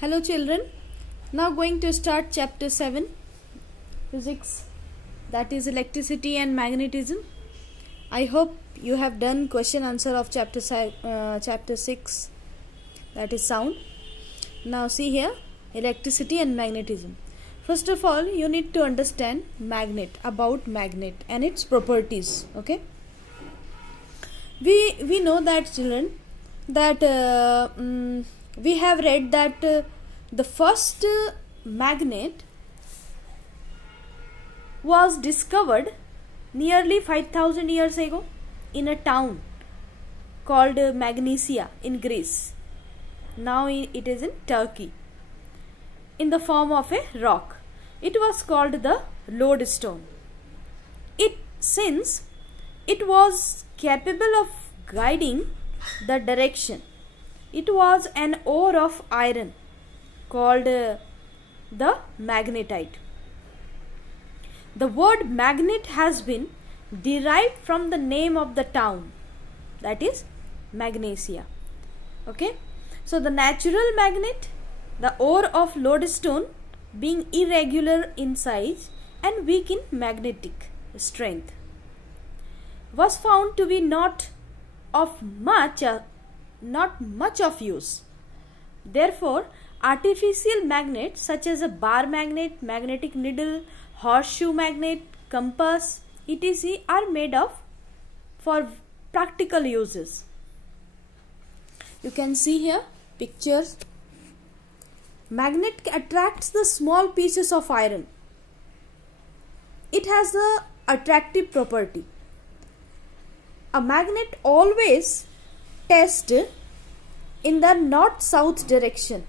Hello children, now going to start chapter 7, physics, that is electricity and magnetism. I hope you have done question answer of chapter 6, that is sound. Now see here, electricity and magnetism. First of all, you need to understand about magnet and its properties. Okay, we know that children that we have read that the first magnet was discovered nearly 5000 years ago in a town called Magnesia in Greece. Now it is in Turkey, in the form of a rock. It was called the lodestone. Since it was capable of guiding the direction, it was an ore of iron called the magnetite. The word magnet has been derived from the name of the town, that is Magnesia. Okay, so the natural magnet, the ore of lodestone, being irregular in size and weak in magnetic strength, was found to be not much of use. Therefore, artificial magnets such as a bar magnet, magnetic needle, horseshoe magnet, compass, etc. are made for practical uses. You can see here pictures. Magnet attracts the small pieces of iron. It has the attractive property. A magnet always tests in the north-south direction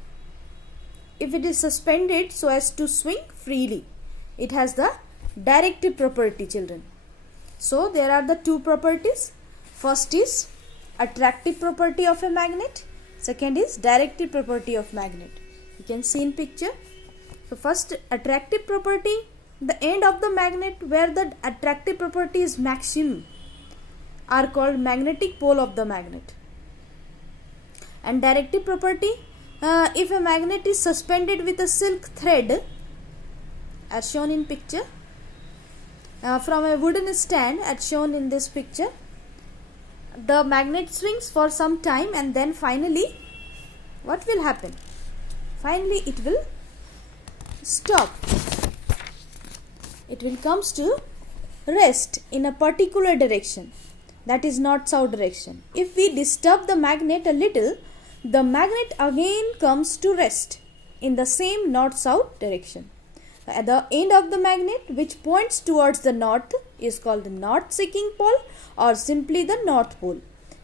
if it is suspended so as to swing freely. It has the directive property, children. So there are the two properties. First is attractive property of a magnet. Second is directive property of magnet. You can see in picture. So first, attractive property, the end of the magnet where the attractive property is maximum are called magnetic pole of the magnet. And directive property, if a magnet is suspended with a silk thread, as shown in picture, from a wooden stand as shown in this picture, the magnet swings for some time and then finally what will happen? Finally it will stop. It will comes to rest in a particular direction, that is north-south direction. If we disturb the magnet a little, the magnet again comes to rest in the same north-south direction. At the end of the magnet, which points towards the north, is called the north-seeking pole or simply the north pole,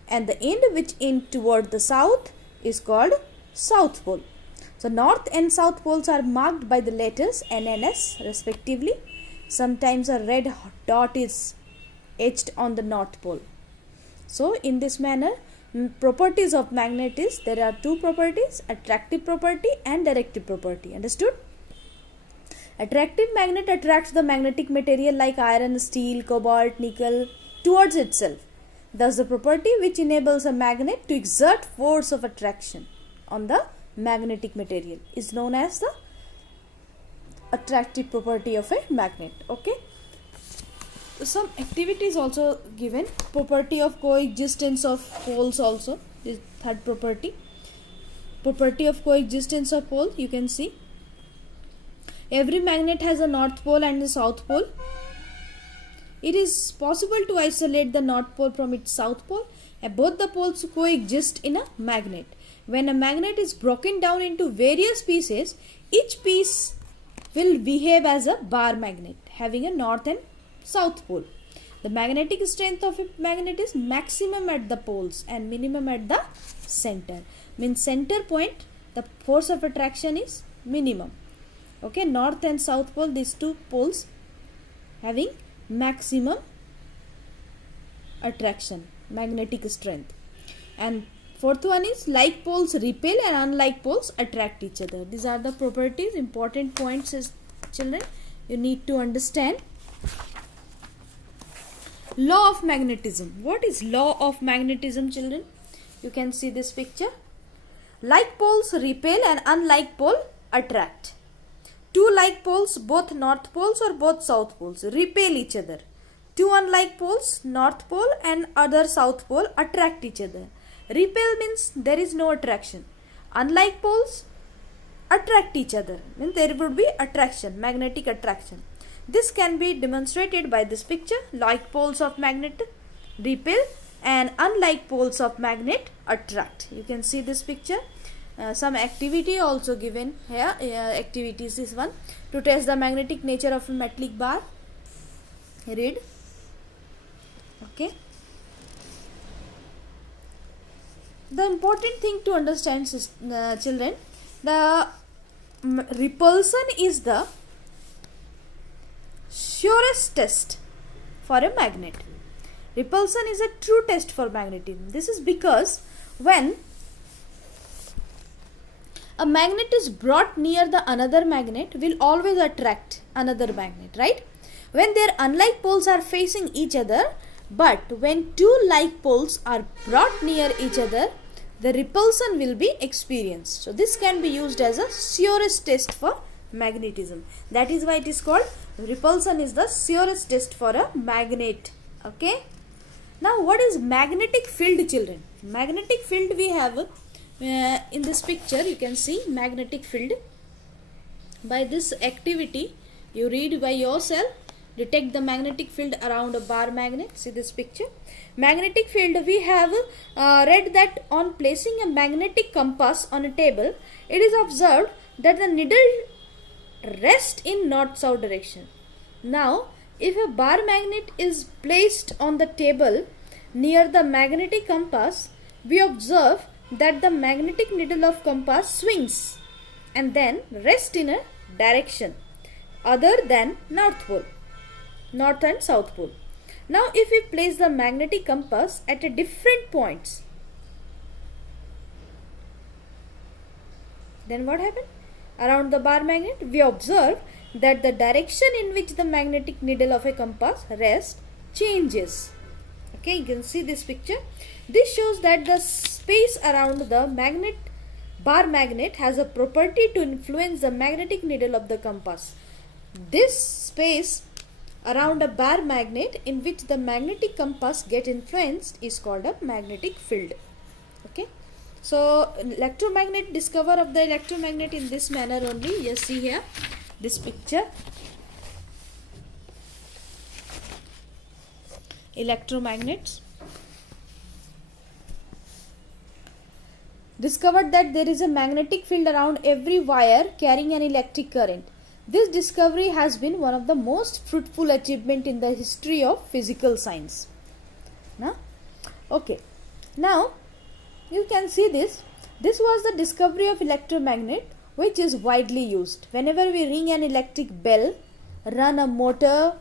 and the end which end toward the south is called south pole. So north and south poles are marked by the letters N and S respectively. Sometimes a red dot is etched on the north pole. So in this manner, properties of magnet is, there are two properties, attractive property and directive property. Understood? Attractive magnet attracts the magnetic material like iron, steel, cobalt, nickel towards itself. Thus the property which enables a magnet to exert force of attraction on the magnetic material is known as the attractive property of a magnet. Okay, some activities also given. Property of coexistence of poles also is third property. Property of coexistence of poles, you can see every magnet has a north pole and a south pole. It is possible to isolate the north pole from its south pole, and both the poles coexist in a magnet. When a magnet is broken down into various pieces, each piece will behave as a bar magnet having a north and south pole. The magnetic strength of a magnet is maximum at the poles and minimum at the center. Means center point, the force of attraction is minimum. Okay, north and south pole, these two poles having maximum attraction, magnetic strength. And fourth one is like poles repel and unlike poles attract each other. These are the properties, important points is, children, you need to understand. Law of magnetism. What is law of magnetism, children? You can see this picture. Like poles repel and unlike pole attract. Two like poles, both north poles or both south poles, repel each other. Two unlike poles, north pole and other south pole, attract each other. Repel means there is no attraction. Unlike poles attract each other, means there would be attraction, magnetic attraction. This can be demonstrated by this picture. Like poles of magnet repel and unlike poles of magnet attract. You can see this picture. Some activity also given here. Activities is one to test the magnetic nature of a metallic bar. Read. Okay. The important thing to understand, children, the repulsion is the surest test for a magnet. Repulsion is a true test for magnetism. This is because when a magnet is brought near the another magnet, will always attract another magnet, right? When their unlike poles are facing each other, but when two like poles are brought near each other, the repulsion will be experienced. So this can be used as a surest test for magnetism. That is why it is called repulsion is the surest test for a magnet. Okay. Now what is magnetic field, children? Magnetic field we have in this picture. You can see magnetic field. By this activity you read by yourself. Detect the magnetic field around a bar magnet. See this picture. Magnetic field, we have read that on placing a magnetic compass on a table, it is observed that the needle rests in north-south direction. Now, if a bar magnet is placed on the table near the magnetic compass, we observe that the magnetic needle of compass swings and then rests in a direction other than north pole. North and south pole. Now if we place the magnetic compass at a different points, then what happened? Around the bar magnet, we observe that the direction in which the magnetic needle of a compass rests changes. Okay, you can see this picture. This shows that the space around the bar magnet has a property to influence the magnetic needle of the compass. This space around a bar magnet in which the magnetic compass get influenced is called a magnetic field. Okay. So electromagnet, discover of the electromagnet in this manner only. Yes, see here this picture. Electromagnets. Discovered that there is a magnetic field around every wire carrying an electric current. This discovery has been one of the most fruitful achievements in the history of physical science. Okay. Now, you can see this. This was the discovery of electromagnet, which is widely used. Whenever we ring an electric bell, run a motor,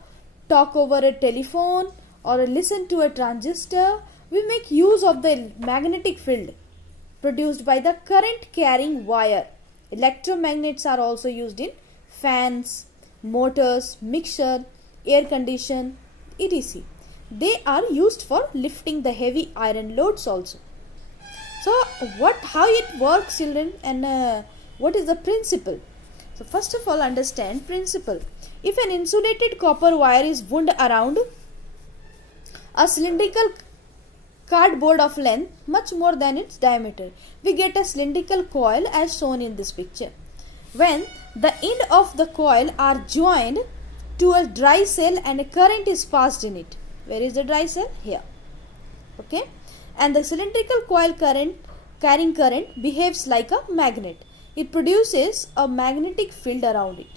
talk over a telephone, or listen to a transistor, we make use of the magnetic field produced by the current carrying wire. Electromagnets are also used in fans, motors, mixer, air condition, etc. They are used for lifting the heavy iron loads also. So how it works, children, and what is the principle? So first of all, understand principle. If an insulated copper wire is wound around a cylindrical cardboard of length much more than its diameter, we get a cylindrical coil as shown in this picture. When the end of the coil are joined to a dry cell and a current is passed in it. Where is the dry cell? Here. Okay. And the cylindrical coil carrying current behaves like a magnet. It produces a magnetic field around it.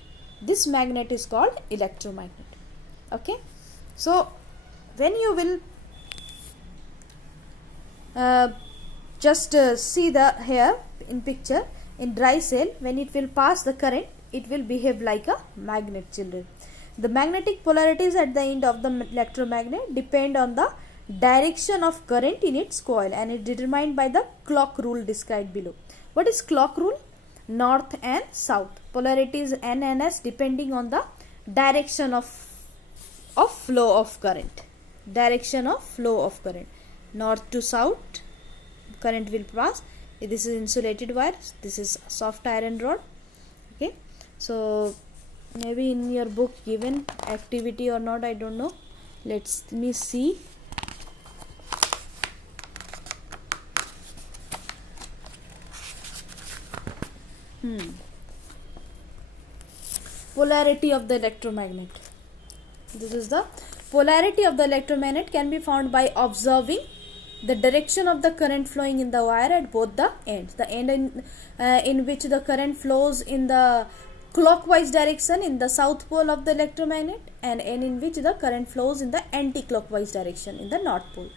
This magnet is called electromagnet. Okay. So when you will see the here in picture, in dry cell, when it will pass the current, it will behave like a magnet, children. The magnetic polarities at the end of the electromagnet depend on the direction of current in its coil and is determined by the clock rule described below. What is clock rule? North and south. Polarities N and S depending on the direction of flow of current. Direction of flow of current. North to south, current will pass. This is insulated wire, this is soft iron rod. Okay, so maybe in your book given activity or not, I don't know. Let me see. Polarity of the electromagnet. This is the polarity of the electromagnet can be found by observing the direction of the current flowing in the wire at both the ends. The end in which the current flows in the clockwise direction in the south pole of the electromagnet, and end in which the current flows in the anti-clockwise direction in the north pole.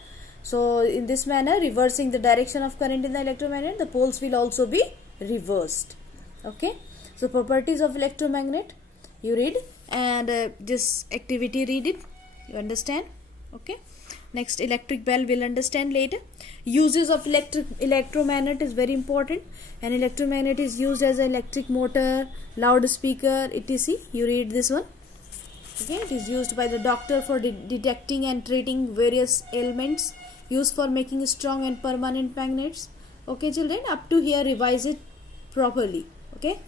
So in this manner, reversing the direction of current in the electromagnet, the poles will also be reversed. Okay, so properties of electromagnet you read, and this activity read it, you understand. Okay, next electric bell we'll understand later. Uses of electromagnet is very important. An electromagnet is used as an electric motor, loudspeaker, etc. You read this one. Okay, it is used by the doctor for detecting and treating various ailments, used for making strong and permanent magnets. Okay children, up to here revise it properly. Okay.